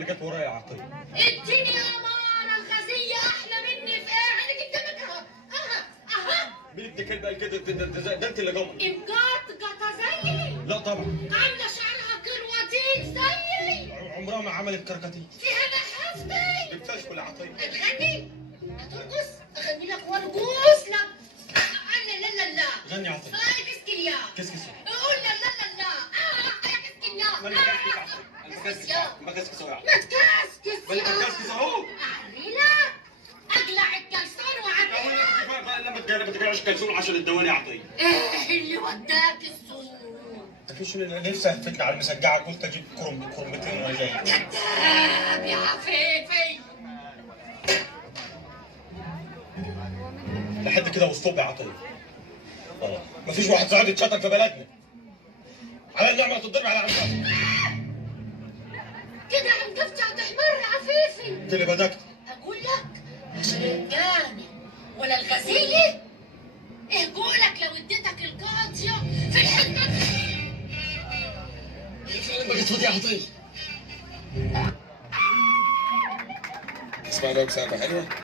اللي جت ورايا يا عطيه. اديني اماره، الغازيه احلى مني في ايه؟ انا قدامك اهو. مين ابن كلب قال كده؟ ده انت اللي جمر. مقطقطه زيي؟ لا طبعا. عامله شعرها كرواتين زيي؟ عمرها ما عملت كركاتيه. فيها نحافتي؟ بتفشكل يا عطيه. هتغني؟ هترقص؟ اغني لك وارقص لك. لا لا لا. غني يا عطيه. كسكليا. كسكسي. قول لا لا لا لا. يا كسكليا. ماني كسكس يا عطيه. كسكس يا. ما كسكس اهو يا ما عطيه. تكسكس ماني يا. بكسكس اهو. أعري لك. اقلع الكلسون وعري لك. بقى لما تقلعش كلسون عشان الدواني يا عطيه. ايه اللي وداك السوق؟ مفيش نفسي هفتني على المسجعه، قلت اجيب كرمتين وانا جاي. كذاب يا عفيفي. لحد كده والصوب يا عطيه. والله مفيش واحد سعودي اتشتم في بلدنا. على النعمه تضرب على عمك. كده عنقفتي هتحمر يا عفيفي. انت اللي بدكت. اقول لك مش رجاني ولا الغزيلي. ايه قولك لو اديتك القاضيه في الحته دي؟ بقيت فاضي يا عطيه. اسمع لك ساعه حلوه.